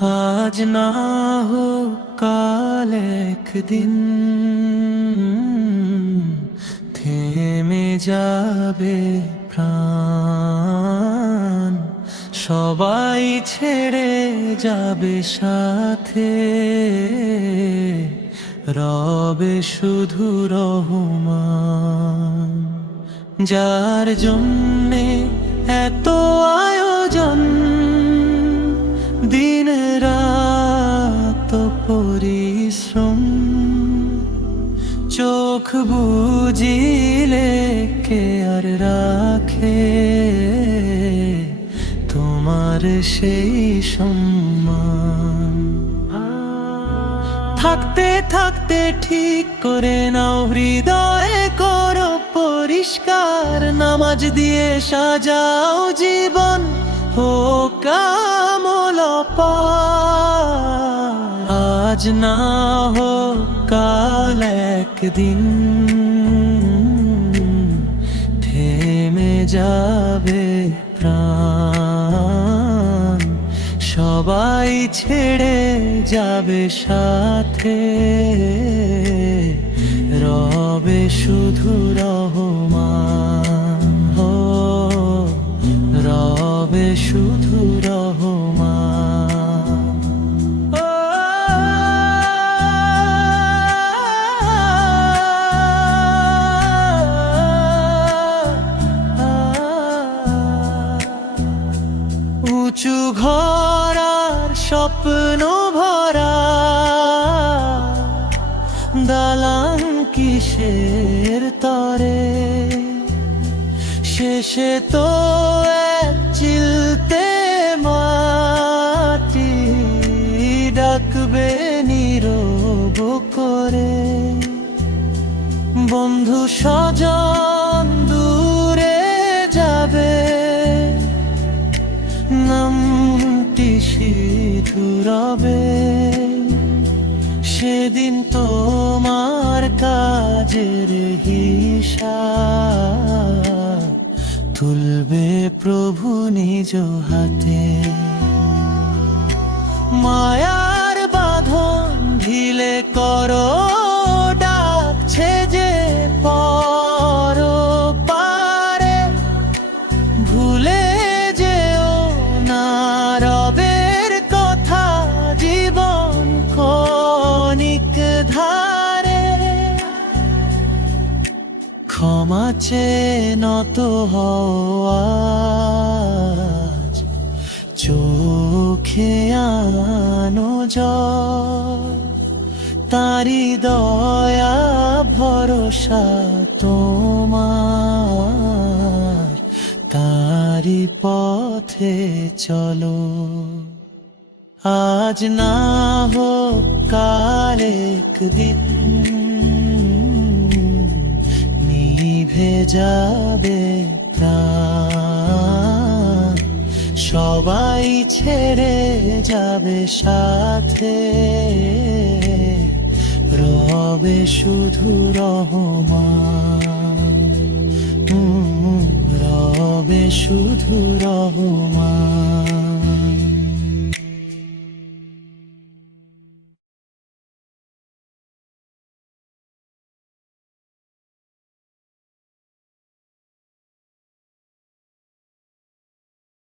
আজ না হোক কাল একদিন থেমে যাবে প্রাণ। সবাই ছেড়ে যাবে সাথে। রবে শুধু রহমান। যার জন্যে এত আয়োজন চোখ বুঝিলে কে আর রাখে? তোমার সেই সম্মান। থাকতে থাকতে ঠিক করে নাও, হৃদয়ে করো পরিষ্কার। নামাজ দিয়ে সাজাও জীবন, হোক কামল। আজ না হোক কাল একদিন থেমে যাবে প্রাণ। সবাই ছেড়ে যাবে সাথে। রবে শুধু রহমান। ও, রবে শুধু রহমান। উঁচু ঘর আর স্বপ্ন ভরা। দালান কিসের তরে? শেষে তো এক চিলতে মাটি ডাকবে নীরব করে। বন্ধু স্বজন নামটি সিধু রবে সেদিন তোমার কাজের হিসাব তুলবে প্রভু নিজ হাতে। মায়ার বাঁধন ঢিলে করো ক্ষমা চেয়ে নত হওয়াজ চোখে আনো তারি দয়া, ভরসা তোমার। তারি পথে চলো। আজ না হোক কাল একদিন। যাবে প্রাণ সবাই ছেড়ে যাবে সাথে। রবে শুধু রহমান। হুম, রবে শুধু রহমান।